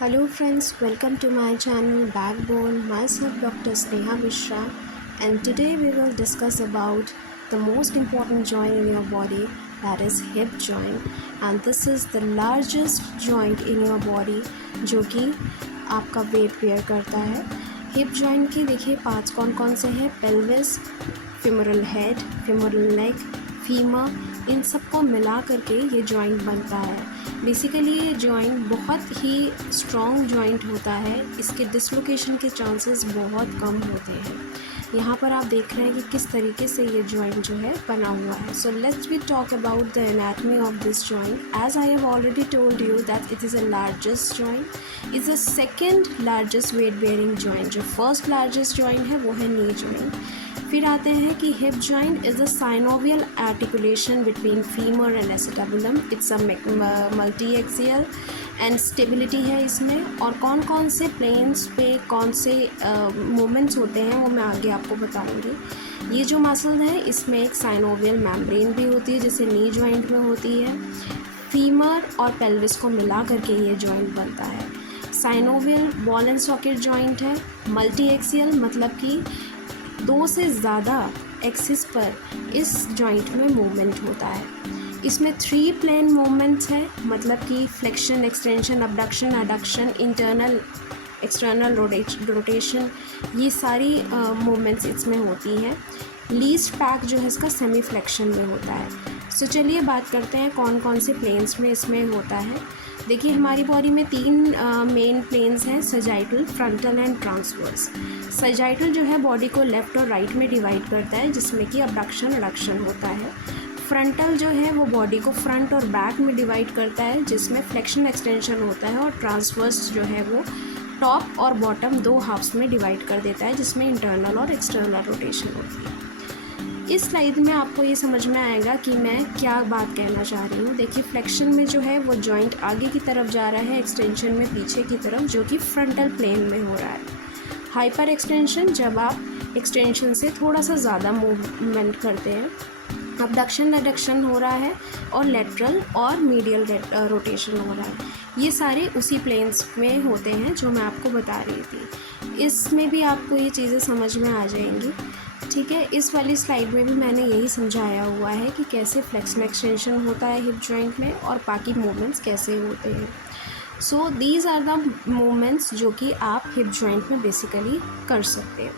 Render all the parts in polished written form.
Hello friends, welcome to my channel Backbone. Myself Dr. Sneha Mishra, and today we will discuss about the most important joint in your body, that is hip joint, and this is the largest joint in your body जो कि आपका wait bear करता है। Hip joint के देखिए parts कौन कौन से हैं, pelvis, femoral head, femoral neck, femur, इन सबको मिला करके ये जॉइंट बनता है। बेसिकली ये जॉइंट बहुत ही स्ट्रॉन्ग जॉइंट होता है, इसके डिसलोकेशन के चांसेस बहुत कम होते हैं। यहाँ पर आप देख रहे हैं कि किस तरीके से ये जॉइंट जो है बना हुआ है। So let's we talk about the anatomy of this joint. As I have already told you that it is a largest joint, is a second largest weight bearing joint. जो फर्स्ट लार्जेस्ट जॉइंट है वो है knee joint. फिर आते हैं कि hip joint is a synovial articulation between femur and acetabulum. It's a multi axial and stability है इसमें। और कौन कौन से प्लेन्स पे कौन से मूवमेंट्स होते हैं वो मैं आगे आपको बताऊंगी। ये जो मसल है इसमें एक साइनोवियल मेम्ब्रेन भी होती है जैसे नी जॉइंट में होती है। फीमर और पेल्विस को मिला करके ये जॉइंट बनता है। Synovial ball and socket joint है। मल्टी एक्सियल मतलब कि दो से ज़्यादा एक्सिस पर इस जॉइंट में मूवमेंट होता है। इसमें 3 प्लेन मूवमेंट्स है, मतलब कि flexion, extension, abduction, adduction, internal external rotation, ये सारी मूवमेंट्स इसमें होती हैं। लीस्ट पैक जो है इसका सेमी फ्लेक्शन में होता है। सो चलिए बात करते हैं कौन कौन से प्लेन्स में इसमें होता है। देखिए हमारी बॉडी में 3 मेन प्लेन्स हैं, sagittal, frontal and transverse. Sagittal जो है बॉडी को लेफ़्ट और राइट में डिवाइड करता है जिसमें कि अबडक्शन एडक्शन होता है। फ्रंटल जो है वो बॉडी को फ्रंट और बैक में डिवाइड करता है जिसमें फ्लेक्शन एक्सटेंशन होता है। और ट्रांसवर्स जो है वो टॉप और बॉटम 2 हाफ्स में डिवाइड कर देता है जिसमें इंटरनल और एक्सटर्नल रोटेशन होती है। इस स्लाइड में आपको ये समझ में आएगा कि मैं क्या बात कहना चाह रही हूँ। देखिए फ्लेक्शन में जो है वो जॉइंट आगे की तरफ जा रहा है, एक्सटेंशन में पीछे की तरफ, जो कि फ्रंटल प्लेन में हो रहा है। हाइपर एक्सटेंशन जब आप एक्सटेंशन से थोड़ा सा ज़्यादा मूवमेंट करते हैं। अबडक्शन एडक्शन हो रहा है और लेटरल और मीडियल रोटेशन हो रहा है। ये सारे उसी प्लेन्स में होते हैं जो मैं आपको बता रही थी। इसमें भी आपको ये चीज़ें समझ में आ जाएंगी, ठीक है। इस वाली स्लाइड में भी मैंने यही समझाया हुआ है कि कैसे फ्लेक्शन एक्सटेंशन होता है हिप जॉइंट में और बाकी मूवमेंट्स कैसे होते हैं। So these are the movements जो कि आप हिप जॉइंट में बेसिकली कर सकते हैं।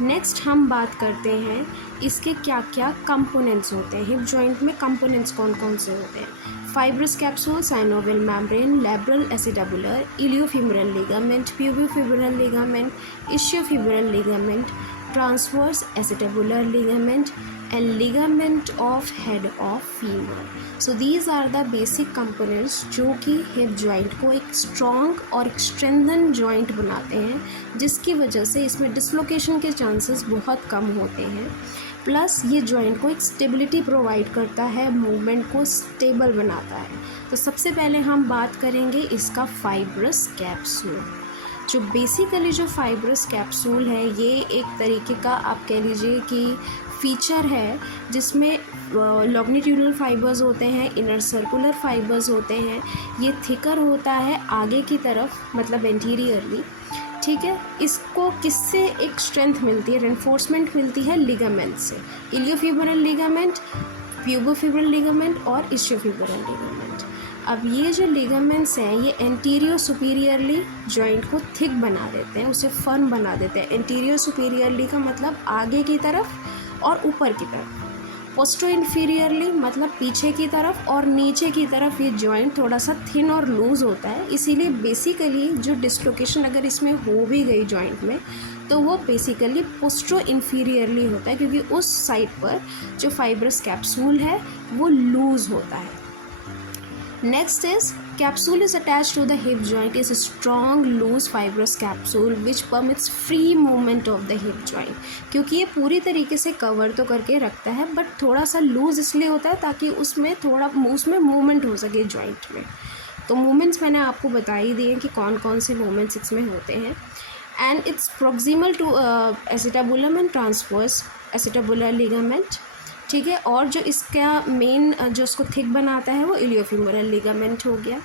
नेक्स्ट हम बात करते हैं इसके क्या क्या कंपोनेंट्स होते हैं। हिप जॉइंट में कंपोनेंट्स कौन कौन से होते हैं। Fibrous capsule, synovial membrane, labral acetabular, iliofemoral ligament, pubofemoral ligament, ischiofemoral ligament, transverse acetabular ligament and ligament of head of femur. So these are the basic components जो कि hip joint को एक strong और एक strengthened joint बनाते हैं जिसकी वजह से इसमें dislocation के chances बहुत कम होते हैं। प्लस ये जॉइंट को एक स्टेबिलिटी प्रोवाइड करता है, मूवमेंट को स्टेबल बनाता है। तो सबसे पहले हम बात करेंगे इसका फाइब्रस कैप्सूल। जो बेसिकली जो फाइब्रस कैप्सूल है ये एक तरीके का आप कह लीजिए कि फीचर है जिसमें लॉन्गिट्यूडनल फाइबर्स होते हैं, इनर सर्कुलर फाइबर्स होते हैं। ये थिकर होता है आगे की तरफ, मतलब एंटीरियरली, ठीक है। इसको किससे एक स्ट्रेंथ मिलती है, रेनफोर्समेंट मिलती है लिगामेंट से। इलियोफिब्रल लिगामेंट, प्यूबियोफिब्रल लिगामेंट और इशियोफिब्रल लिगामेंट। अब ये जो लिगामेंट्स हैं ये एंटीरियर सुपीरियरली जॉइंट को थिक बना देते हैं, उसे फर्म बना देते हैं। एंटीरियर सुपीरियरली का मतलब आगे की तरफ और ऊपर की तरफ। पोस्टरो इन्फीरियरली मतलब पीछे की तरफ और नीचे की तरफ ये जॉइंट थोड़ा सा थिन और लूज़ होता है। इसीलिए बेसिकली जो डिस्लोकेशन अगर इसमें हो भी गई जॉइंट में तो वो बेसिकली पोस्टरो इन्फीरियरली होता है क्योंकि उस साइड पर जो फाइब्रस कैप्सूल है वो लूज़ होता है। Next is capsule is attached to the hip joint is a strong loose fibrous capsule which permits free movement of the hip joint। क्योंकि ये पूरी तरीके से कवर तो करके रखता है बट थोड़ा सा लूज इसलिए होता है ताकि उसमें मूवमेंट हो सके जॉइंट में। तो मूवमेंट्स मैंने आपको बता ही दिए कि कौन कौन से मूवमेंट्स इसमें होते हैं। And it's proximal to acetabulum and transverse acetabular ligament, ठीक है। और जो इसका मेन जो इसको थिक बनाता है वो इलियोफिब्रल लिगामेंट हो गया।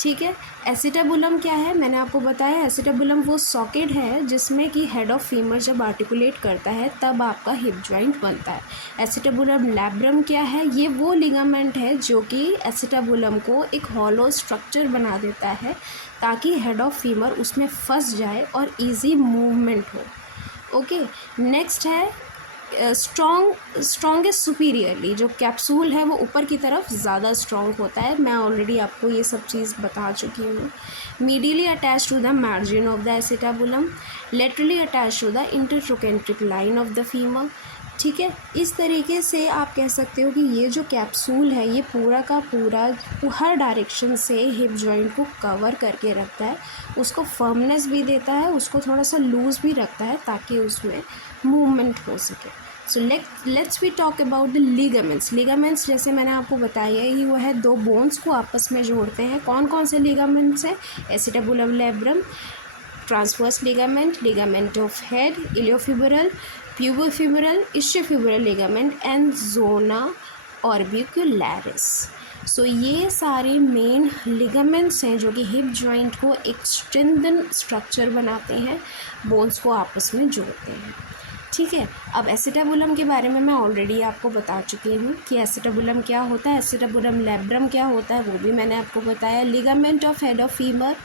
ठीक है। एसिटाबुलम क्या है, मैंने आपको बताया एसिटाबुलम वो सॉकेट है जिसमें कि हेड ऑफ फीमर जब आर्टिकुलेट करता है तब आपका हिप जॉइंट बनता है। एसिटाबुलम लैब्रम क्या है, ये वो लिगामेंट है जो कि एसिटाबुलम को एक हॉलो स्ट्रक्चर बना देता है ताकि हेड ऑफ फीमर उसमें फंस जाए और इजी मूवमेंट हो। ओके, नेक्स्ट है स्ट्रॉन्गेस्ट सुपीरियरली, जो कैप्सूल है वो ऊपर की तरफ ज़्यादा स्ट्रॉन्ग होता है। मैं ऑलरेडी आपको ये सब चीज़ बता चुकी हूँ। Medially attach to the margin of the acetabulum, laterally attach to the intertrochanteric line of the femur. ठीक है, इस तरीके से आप कह सकते हो कि ये जो कैप्सूल है ये पूरा का पूरा हर डायरेक्शन से हिप जॉइंट को कवर करके रखता है, उसको फर्मनेस भी देता है, उसको थोड़ा सा लूज़ भी रखता है ताकि उसमें मूवमेंट हो सके। So let's we talk about the ligaments. Ligaments जैसे मैंने आपको बताया ही वो है दो बोन्स को आपस में जोड़ते हैं। कौन कौन से लिगामेंट्स हैं, acetabulum labrum, transverse ligament, ligament of head, iliofemoral, pubofemoral, ischiofemoral ligament and zona orbicularis. So ये सारे मेन लिगामेंट्स हैं जो कि हिप जॉइंट को एक स्ट्रेंथन स्ट्रक्चर बनाते हैं, बोन्स को आपस में जोड़ते हैं। ठीक है, अब एसिटाबुलम के बारे में मैं ऑलरेडी आपको बता चुकी हूँ कि एसिटाबुलम क्या होता है, एसिटाबुलम लैब्रम क्या होता है वो भी मैंने आपको बताया। Ligament of head of femur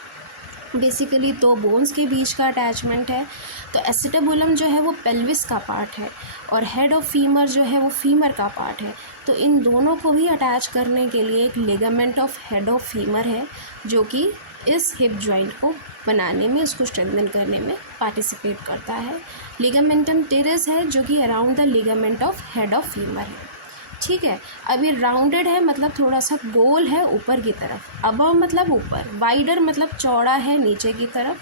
basically दो बोन्स के बीच का अटैचमेंट है। तो एसिटाबुलम जो है वो पेल्विस का पार्ट है और हेड ऑफ फीमर जो है वो फीमर का पार्ट है। तो इन दोनों को भी अटैच करने के लिए एक ligament of head of femur है जो कि इस हिप जॉइंट को बनाने में, उसको स्ट्रेंथन करने में पार्टिसिपेट करता है। लिगामेंटम टेरेस है जो कि around the ligament of head of femur है। ठीक है, अब ये राउंडेड है मतलब थोड़ा सा गोल है ऊपर की तरफ, अबव मतलब ऊपर, वाइडर मतलब चौड़ा है नीचे की तरफ।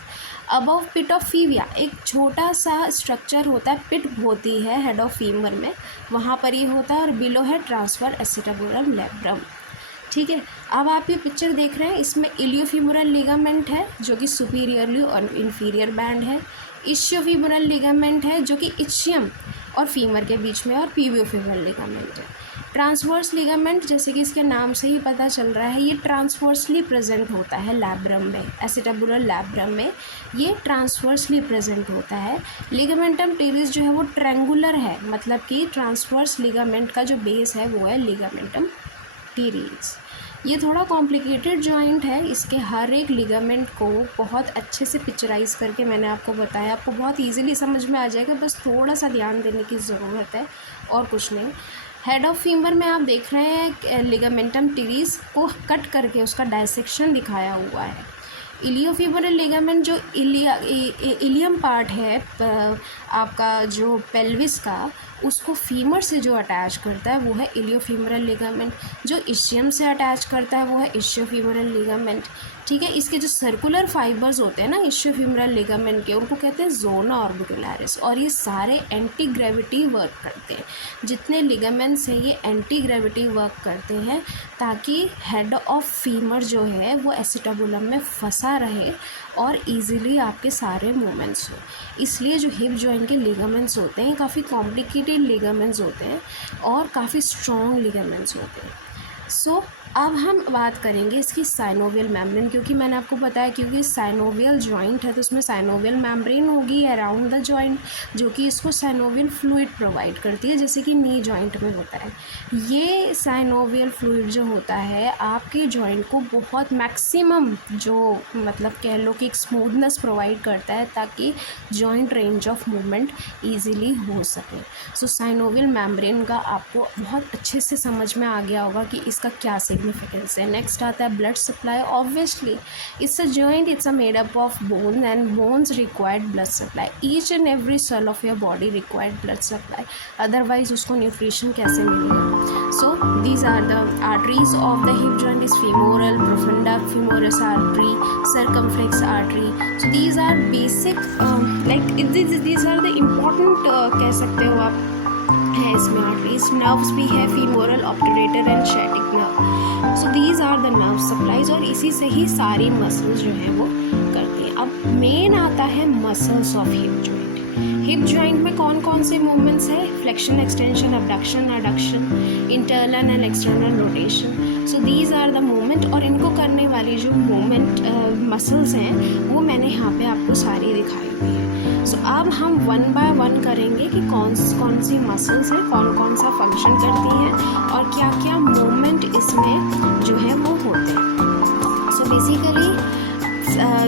अबव पिट ऑफ फीविया एक छोटा सा स्ट्रक्चर होता है, पिट होती है हेड ऑफ फीमर में, वहाँ पर ये होता है। और बिलो है ट्रांसफर एसिटाबुलम लैब्रम। ठीक है, अब आप ये पिक्चर देख रहे हैं, इसमें इलियोफिब्रल लिगामेंट है जो कि सुपीरियरली और इन्फीरियर बैंड है। इश्योफिब्रल लिगामेंट है जो कि इशियम और फीमर के बीच में, और पीवियोफिब्रल लिगामेंट है। ट्रांसवर्स लिगामेंट जैसे कि इसके नाम से ही पता चल रहा है, ये ट्रांसवर्सली प्रेजेंट होता है लैब्रम में, एसिटाबुलर लैब्रम में ये ट्रांसवर्सली प्रेजेंट होता है। लिगामेंटम टेरिस जो है वो ट्रायंगुलर है, मतलब कि ट्रांसवर्स लिगामेंट का जो बेस है वो है लिगामेंटम टेरिस। ये थोड़ा कॉम्प्लिकेटेड जॉइंट है, इसके हर एक लिगामेंट को बहुत अच्छे से पिक्चराइज करके मैंने आपको बताया, आपको बहुत इजीली समझ में आ जाएगा, बस थोड़ा सा ध्यान देने की ज़रूरत है और कुछ नहीं। हेड ऑफ फीमर में आप देख रहे हैं लिगामेंटम टेरिस को कट करके उसका डायसेक्शन दिखाया हुआ है। इलियोफिब्रल लिगामेंट जो इलियम पार्ट है आपका जो पेल्विस का, उसको फीमर से जो अटैच करता है वो है इलियोफिब्रल लिगामेंट। जो इशियम से अटैच करता है वो है इशियोफिब्रल लिगामेंट। ठीक है, इसके जो सर्कुलर फाइबर्स होते हैं ना इशियोफिब्रल लिगामेंट के, उनको कहते हैं जोना ऑर्बिक्युलरिस। और ये सारे एंटी ग्रेविटी वर्क करते हैं, जितने लिगामेंट्स हैं ये एंटी ग्रेविटी वर्क करते हैं ताकि हेड ऑफ फीमर जो है वो एसिटाबुलम में फंसा रहे और इजीली आपके सारे मूवमेंट्स हो। इसलिए जो हिप जॉइंट के लिगामेंट्स होते हैं काफ़ी कॉम्प्लिकेटेड लिगामेंट्स होते हैं और काफ़ी स्ट्रॉन्ग लिगामेंट्स होते हैं। सो अब हम बात करेंगे इसकी साइनोवियल मेम्ब्रेन, क्योंकि मैंने आपको बताया क्योंकि साइनोवियल जॉइंट है तो उसमें साइनोवियल मेम्ब्रेन होगी अराउंड द जॉइंट जो कि इसको साइनोवियल फ्लूइड प्रोवाइड करती है, जैसे कि नी जॉइंट में होता है। ये साइनोवियल फ्लूइड जो होता है आपके जॉइंट को बहुत मैक्सिमम जो मतलब कह लो कि एक स्मूथनेस प्रोवाइड करता है ताकि joint range of movement easily हो सके। सो साइनोवियल मेम्ब्रेन का आपको बहुत अच्छे से समझ में आ गया होगा कि इसका क्या सिग्निफिकेंस है। नेक्स्ट आता है blood supply. Obviously it's a joint, it's a made up of bone and bones required blood supply. Each and every cell of your body required blood supply, otherwise उसको न्यूट्रिशन कैसे मिलेगा। So these are the arteries of the hip joint is femoral, profunda femoris artery, circumflex artery. So these are basic these are the important कह सकते हो आप है इसमें arteries. Nerves भी है, femoral, obturator and sciatic nerve. So these are the nerve supplies और इसी से ही सारी मसल्स जो हैं वो करती हैं। अब मेन आता है muscles of hip joint. Hip joint में कौन कौन से मूवमेंट्स है? Flexion, extension, abduction, adduction, internal and external rotation. So these are the movement, और इनको करने वाली जो मूवमेंट मसल्स हैं वो मैंने यहाँ पे आपको सारी दिखाई हुई है। सो अब हम वन बाय वन करेंगे कि कौन सी मसल्स हैं, कौन कौन सा फंक्शन करती हैं और क्या क्या मूवमेंट इसमें जो है वो होते हैं। सो बेसिकली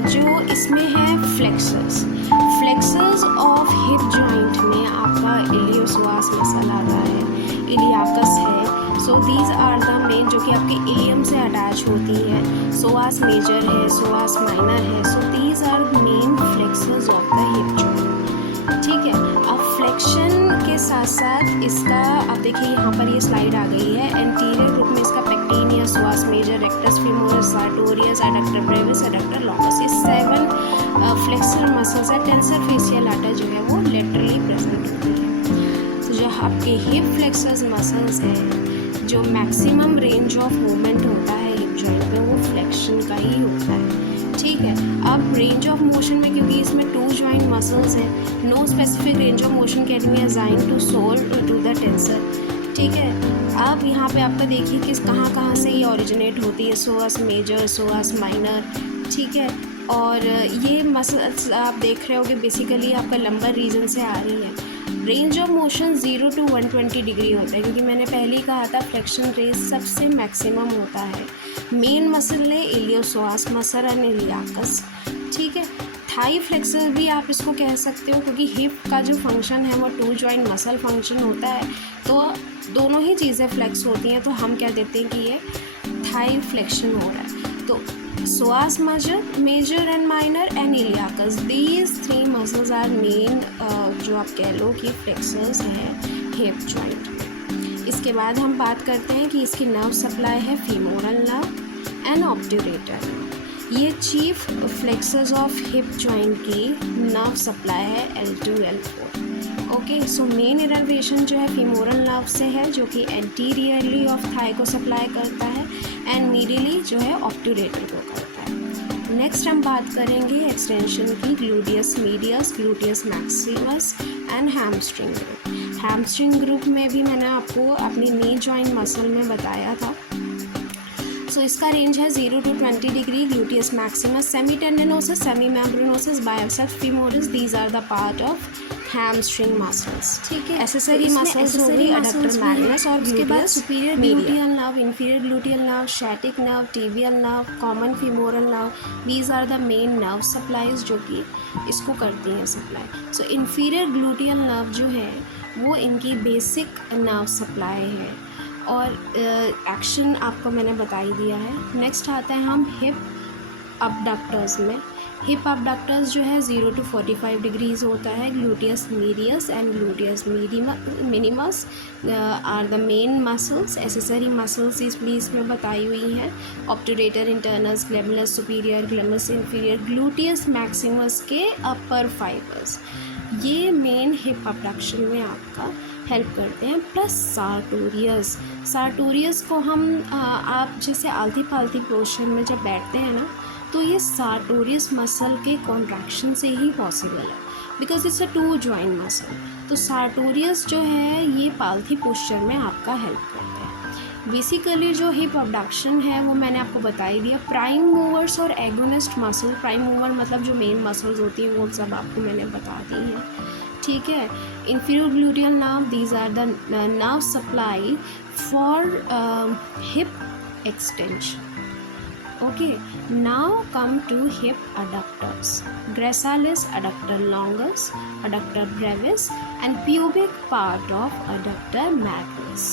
जो इसमें है फ्लेक्सर्स ऑफ हिप जॉइंट में आपका इलियोपसोआस मसल आता है, इलियाकस है। So these are the main, जो कि आपके इलियम से अटैच होती है। सोआस मेजर है, सोआस माइनर है। So these are main flexors of the hip joint. ठीक है, अब फ्लेक्शन के साथ साथ इसका, अब देखिए यहाँ पर ये स्लाइड आ गई है। एंटीरियर ग्रुप में इसका pectineus, psoas major, rectus femoris, sartorius, adductor brevis, adductor longus, ये 7 फ्लेक्सर मसल्स है। टेंसर फेशियल आर्टरी जो है वो लेटरली प्रेजेंट होती है। तो जो आपके हिप फ्लेक्सर्स मसल्स हैं, जो मैक्सिमम रेंज ऑफ मूवमेंट होता है हिप जॉइंट पे, वो फ्लेक्शन का ही होता है। ठीक है, अब रेंज ऑफ मोशन में, क्योंकि इसमें 2 जॉइंट मसल्स हैं, no specific range of motion can be assigned to sole to the tensor. ठीक है, अब यहाँ पे आपका देखिए कि कहाँ से ये ओरिजिनेट होती है, सोआस मेजर, सोआस माइनर। ठीक है, और ये मसल्स आप देख रहे हो कि बेसिकली आपका लंबर रीजन से आ रही है। Range of motion 0 to 120 degree होता है, क्योंकि मैंने पहले ही कहा था फ्लेक्शन रेंज सबसे मैक्सिमम होता है। मेन मसल है इलियोपसोआस मसल एंड इलियाकस। ठीक है, थाई फ्लेक्सर भी आप इसको कह सकते हो, क्योंकि हिप का जो फंक्शन है वो 2 जॉइंट मसल फंक्शन होता है, तो दोनों ही चीज़ें फ्लेक्स होती हैं, तो हम कह देते हैं कि ये थाई फ्लेक्शन हो रहा है। तो psoas major and minor and iliacus, these 3 muscles are main, जो आप कह लो कि फ्लेक्सर्स हैं हिप जॉइंट। इसके बाद हम बात करते हैं कि इसकी नर्व सप्लाई है फीमोरल नर्व एंड ऑब्ट्यूरेटर। ये chief flexors of hip joint की नर्व सप्लाई है L2 L4। Okay, so main innervation जो है फीमोरल नर्व से है, जो कि एंटीरियरली ऑफ थाई को सप्लाई करता है एंड मीडियली जो है ऑब्ट्यूरेटर को करता है। नेक्स्ट हम बात करेंगे एक्सटेंशन की, gluteus medius, gluteus Maximus and hamstring group. Hamstring group में भी मैंने आपको अपनी नी जॉइंट मसल में बताया था। सो इसका रेंज है 0 to 20 degree. Gluteus maximus, semitendinosus, semimembranosus, biceps femoris, these are the part of hamstring muscles. ठीक है, एसेसरी मसल्स हो गई एडक्टर मैग्नस और उसके बाद superior gluteal nerve, inferior gluteal nerve, sciatic nerve, tibial nerve, common femoral nerve. These are the main nerve supplies जो कि इसको करती हैं supply. So inferior gluteal nerve जो है वो इनकी बेसिक नर्व सप्लाई है, और एक्शन आपको मैंने बता ही दिया है। नेक्स्ट आता है हम हिप अबडक्टर्स में। हिप अबडक्टर्स जो है 0 to 45 डिग्रीज होता है। Gluteus medius and gluteus minimus are the main muscles. Accessory muscles इसमें बताई हुई हैं, obturator, internus, gemellus superior, gemellus inferior, gluteus maximus के अपर फाइबर्स, ये मेन हिप अबडक्शन में आपका हेल्प करते हैं। प्लस सार्टोरियस को हम आप जैसे आलती पालती पोस्चर में जब बैठते हैं ना, तो ये सार्टोरियस मसल के कॉन्ट्रैक्शन से ही पॉसिबल है, because it's a 2 joint muscle. तो सार्टोरियस जो है ये पालथी पोस्चर में आपका हेल्प करता है। बेसिकली जो हिप अबडक्शन है वो मैंने आपको बता ही दिया। प्राइम मूवर्स और एगोनिस्ट मसल, प्राइम मूवर मतलब जो मेन मसल्स होती हैं वो सब आपको मैंने बता दी है। ठीक है, inferior gluteal nerve, these are the nerve supply for hip extension. Okay, now come to hip adductors, gracilis, adductor longus, adductor brevis and pubic part of adductor magnus.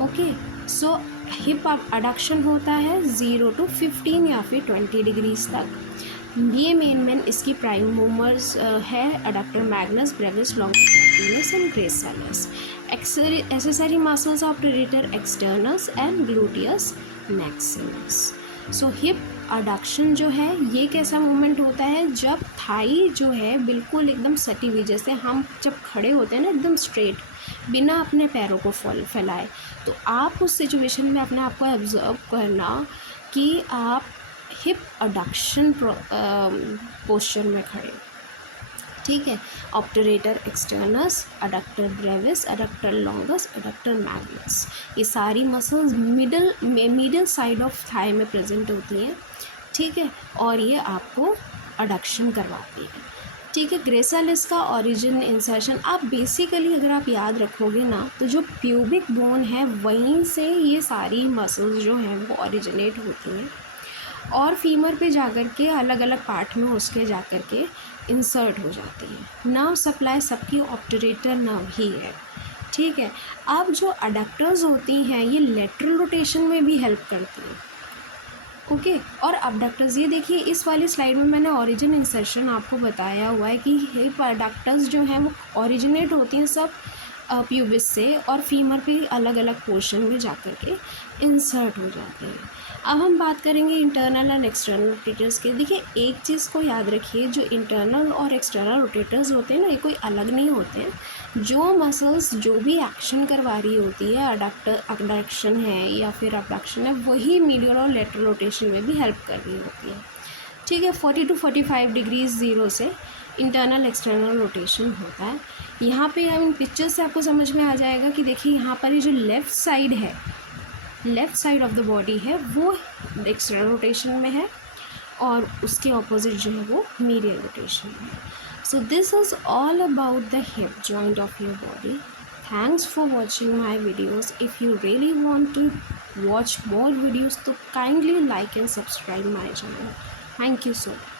Okay, so hip adduction होता है 0 to 15 या फिर 20 degrees तक। ये main इसकी prime movers है adductor magnus, brevis, longus, pectineus and gracilis. Accessory muscles of obturator externus and gluteus maximus. So hip adduction जो है ये कैसा मूवमेंट होता है, जब थाई जो है बिल्कुल एकदम सटी हुई, जैसे हम जब खड़े होते हैं ना एकदम स्ट्रेट बिना अपने पैरों को फैलाए, तो आप उस सिचुएशन में अपने आप को ऑब्जर्व करना कि आप हिप अडक्शन पोस्चर में खड़े। ठीक है। Obturator externus, adductor brevis, adductor longus, adductor magnus, ये सारी muscles middle side of thigh में प्रेजेंट होती हैं, ठीक है, और ये आपको अडक्शन करवाती है, ठीक है। ग्रेसालिस का ओरिजिन इंसर्शन, आप बेसिकली अगर आप याद रखोगे ना तो जो प्यूबिक बोन है वहीं से ये सारी मसल्स जो हैं वो ओरिजिनेट होती हैं और फीमर पे जाकर के अलग अलग पार्ट में उसके जाकर के इंसर्ट हो जाती है। नर्व सप्लाई सबकी ऑब्टरेटर नर्व ही है, ठीक है। अब जो अडक्टर्स होती हैं ये लेटरल रोटेशन में भी हेल्प करती हैं, ओके। और अबडक्टर्स, ये देखिए इस वाली स्लाइड में मैंने ओरिजिन इंसर्शन आपको बताया हुआ है कि हिप अडक्टर्स जो हैं वो ओरिजिनेट होती हैं सब प्यूबिस से और फीमर पे अलग अलग पोर्शन में जाकर के इंसर्ट हो जाते हैं। अब हम बात करेंगे इंटरनल एंड एक्सटर्नल रोटेटर्स के। देखिए एक चीज़ को याद रखिए, जो इंटरनल और एक्सटर्नल रोटेटर्स होते हैं ना ये कोई अलग नहीं होते हैं। जो मसल्स जो भी एक्शन करवा रही होती है, अडक्शन है या फिर अबडक्शन है, वही मीडियल और लेटरल रोटेशन में भी हेल्प कर रही होती है, ठीक है। 40 to 45 डिग्रीज ज़ीरो से इंटरनल एक्सटर्नल रोटेशन होता है। यहाँ पे इन पिक्चर से आपको समझ में आ जाएगा कि देखिए यहाँ पर ये जो लेफ़्ट साइड है, left side of the body है वो एक्सटर्नल रोटेशन में है और उसके ऑपोजिट जो है वो मीडियल रोटेशन में है। So this is all about the hip joint of your body. Thanks for watching my videos. If you really want to watch more videos, तो kindly like and subscribe my channel. Thank you so much.